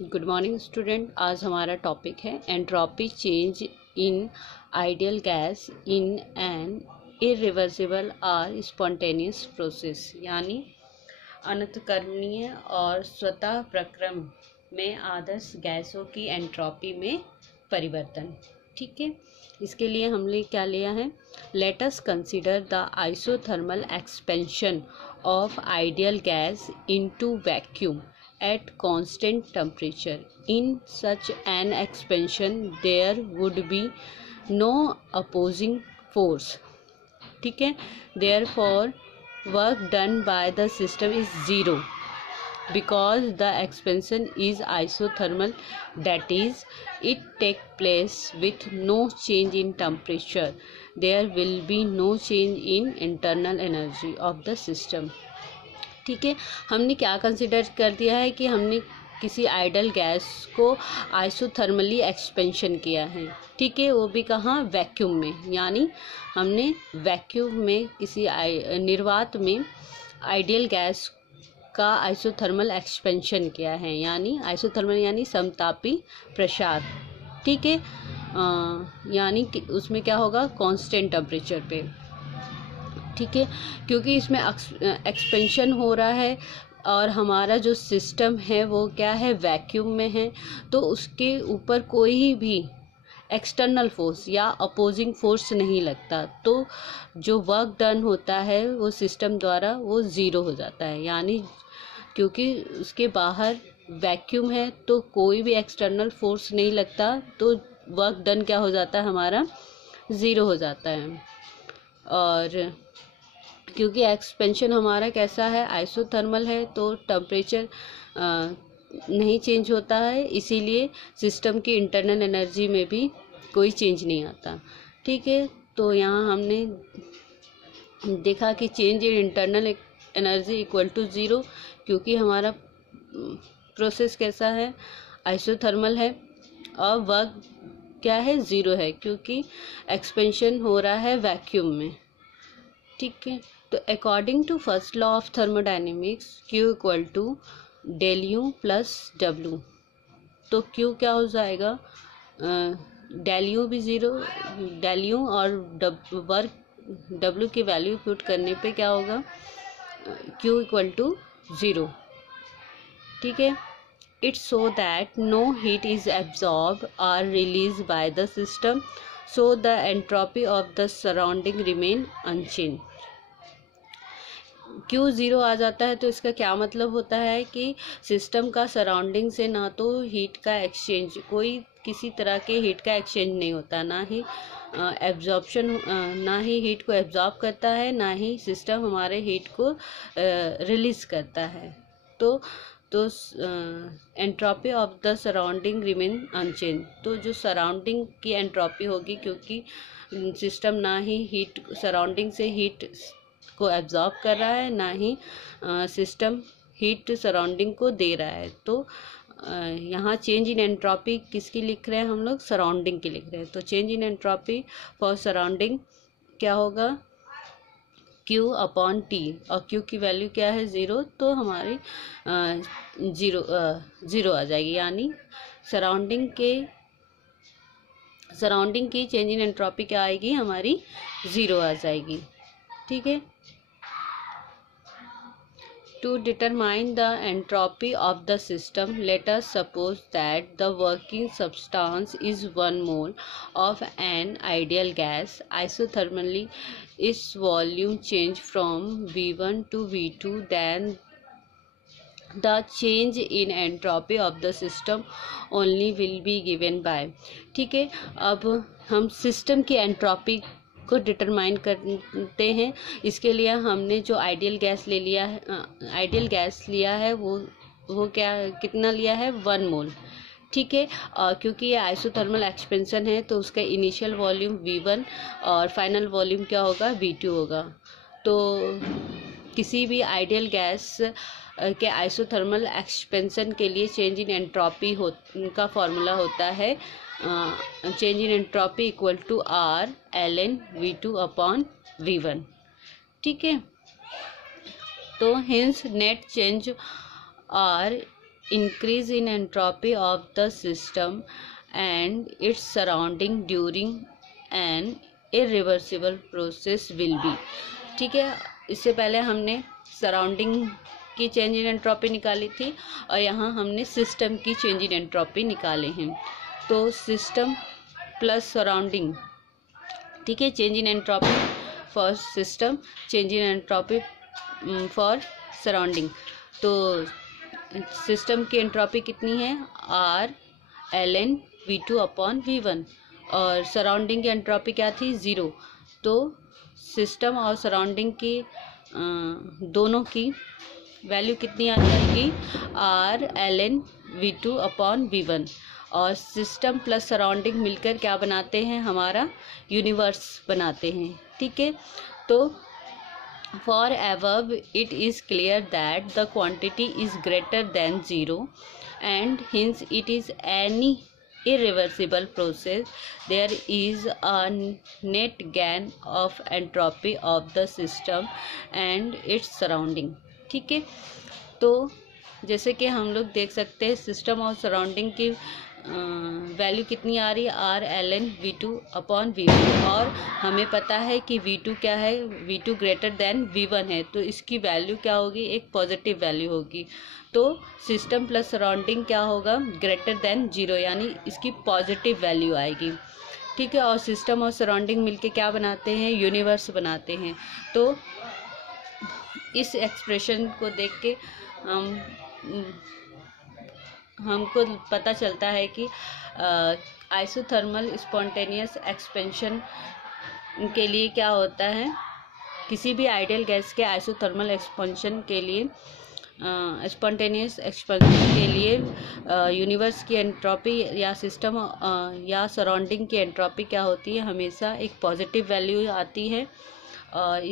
Good morning student. आज हमारा topic है entropy change in ideal gas in an irreversible और स्पॉन्टेनियस प्रोसेस, यानी अनंतकरणीय और स्वतः प्रक्रम में आदर्श गैसों की एंट्रोपी में परिवर्तन। ठीक है, इसके लिए हमने क्या लिया है? Let us consider the isothermal expansion of ideal gas into vacuum at constant temperature. In such an expansion there would be no opposing force. ठीक है, therefore work done by the system is zero because the expansion is isothermal, that is it take place with no change in temperature. There will be no change in internal energy of the system. ठीक है, हमने क्या consider कर दिया है कि हमने किसी आइडल गैस को आइसोथर्मली एक्सपेंशन किया है। ठीक है, वो भी कहाँ? वैक्यूम में, यानी हमने वैक्यूम में किसी निर्वात में आइडियल गैस का आइसोथर्मल एक्सपेंशन किया है, यानी आइसोथर्मल यानी समतापी प्रसार। ठीक है, यानी कि उसमें क्या होगा? कांस्टेंट टेम्परेचर पे। ठीक है, क्योंकि इसमें एक्सपेंशन हो रहा है और हमारा जो सिस्टम है वो क्या है? वैक्यूम में है, तो उसके ऊपर कोई भी एक्सटर्नल फोर्स या अपोजिंग फोर्स नहीं लगता, तो जो वर्क डन होता है वो सिस्टम द्वारा वो ज़ीरो हो जाता है। यानी क्योंकि उसके बाहर वैक्यूम है तो कोई भी एक्सटर्नल फोर्स नहीं लगता, तो वर्क डन क्या हो जाता है? हमारा ज़ीरो हो जाता है। और क्योंकि एक्सपेंशन हमारा कैसा है? आइसोथर्मल है, तो टेम्परेचर नहीं चेंज होता है, इसीलिए सिस्टम की इंटरनल एनर्जी में भी कोई चेंज नहीं आता। ठीक है, तो यहाँ हमने देखा कि change in internal energy equal to zero, क्योंकि हमारा प्रोसेस कैसा है? आइसोथर्मल है और वर्क क्या है? ज़ीरो है, क्योंकि एक्सपेंशन हो रहा है वैक्यूम में। ठीक है, तो according to first law of thermodynamics Q equal to del U plus W, तो Q क्या हो जाएगा? डेल यू भी ज़ीरो, डेल यू और वर्क W की वैल्यू पुट करने पे क्या होगा? Q equal to zero. ठीक है, it's so that no heat is absorb और release by the system, so the entropy of the surrounding remain unchange. क्यों ज़ीरो आ जाता है? तो इसका क्या मतलब होता है कि सिस्टम का सराउंडिंग से ना तो हीट का एक्सचेंज, कोई किसी तरह के हीट का एक्सचेंज नहीं होता, ना ही एब्जॉर्प्शन, ना ही हीट को एब्जॉर्ब करता है, ना ही सिस्टम हमारे हीट को रिलीज करता है। तो entropy of the surrounding remain unchanged, तो जो सराउंडिंग की एंट्रोपी होगी, क्योंकि सिस्टम ना ही हीट सराउंडिंग से हीट को एब्जॉर्ब कर रहा है, ना ही सिस्टम हीट सराउंडिंग को दे रहा है, तो यहाँ चेंज इन एंट्रोपी किसकी लिख रहे हैं हम लोग? सराउंडिंग की लिख रहे हैं। तो change in entropy for surrounding क्या होगा? Q अपॉन T, और Q की वैल्यू क्या है? ज़ीरो, तो हमारी ज़ीरो आ जाएगी, यानी सराउंडिंग की चेंज इन एंट्रोपी क्या आएगी? हमारी ज़ीरो आ जाएगी। ठीक है, to determine the entropy of the system, let us suppose that the working substance is 1 mole of an ideal gas. Isothermally, its volume change from V1 to V2, then the change in entropy of the system only will be given by। ठीक है, अब हम system की entropy को determine करते हैं। इसके लिए हमने जो आइडियल गैस लिया है वो क्या कितना लिया है? 1 मोल। ठीक है, और क्योंकि ये आइसोथर्मल एक्सपेंशन है तो उसका इनिशियल वॉल्यूम V1 और फाइनल वॉल्यूम क्या होगा? V2 होगा। तो किसी भी आइडियल गैस के आइसोथर्मल एक्सपेंशन के लिए चेंज इन एंट्रोपी का फॉर्मूला होता है change in entropy equal to R ln V2 upon V1। ठीक है, तो hence net change R increase in entropy of the system and its surrounding during an irreversible process will be। ठीक है, इससे पहले हमने सराउंडिंग की चेंज इन एंट्रोपी निकाली थी और यहाँ हमने सिस्टम की चेंज इन एंट्रोपी निकाले हैं। तो सिस्टम प्लस सराउंडिंग, ठीक है, change in entropy for system, change in entropy for surrounding. तो सिस्टम की एंट्रोपी कितनी है, R L N V2 upon V1, और सराउंडिंग की एंट्रोपी क्या थी, 0। तो सिस्टम और सराउंडिंग की दोनों की वैल्यू कितनी आ जाएगी, R L N V2 upon V1, और सिस्टम प्लस सराउंडिंग मिलकर क्या बनाते हैं, हमारा यूनिवर्स बनाते हैं। ठीक है, तो for above it is clear that the quantity is greater than 0 and hence it is any irreversible process, there is a net gain of entropy of the system and its surrounding। ठीक है, तो जैसे कि हम लोग देख सकते हैं सिस्टम और सराउंडिंग की वैल्यू कितनी आ रही है, R L N V2 upon V1, और हमें पता है कि V2 क्या है, V2 ग्रेटर देन V1 है, तो इसकी वैल्यू क्या होगी, एक पॉजिटिव वैल्यू होगी। तो सिस्टम प्लस सराउंडिंग क्या होगा, ग्रेटर देन 0, यानी इसकी पॉजिटिव वैल्यू आएगी। ठीक है, और सिस्टम और सराउंडिंग मिलके क्या बनाते हैं, यूनिवर्स बनाते हैं। तो इस एक्सप्रेशन को देख के हमको पता चलता है कि आइसोथर्मल स्पॉन्टेनियस एक्सपेंशन के लिए क्या होता है, किसी भी आइडियल गैस के आइसोथर्मल एक्सपेंशन के लिए, स्पॉन्टेनियस एक्सपेंशन के लिए यूनिवर्स की एंट्रोपी या सिस्टम या सराउंडिंग की एंट्रोपी क्या होती है, हमेशा एक पॉजिटिव वैल्यू आती है। और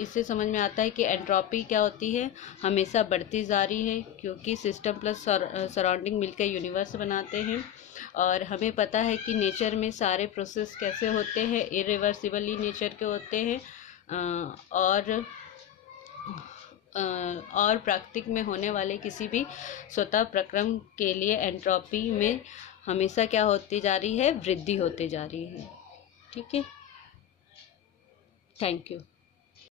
इससे समझ में आता है कि एंट्रोपी क्या होती है, हमेशा बढ़ती जा रही है, क्योंकि सिस्टम प्लस सराउंडिंग मिलकर यूनिवर्स बनाते हैं। और हमें पता है कि नेचर में सारे प्रोसेस कैसे होते हैं, इरिवर्सिबली नेचर के होते हैं, और प्राकृतिक में होने वाले किसी भी स्वतः प्रक्रम के लिए एंट्रोपी में हमेशा क्या होती जा रही है, वृद्धि होती जा रही है। ठीक है, थैंक यू।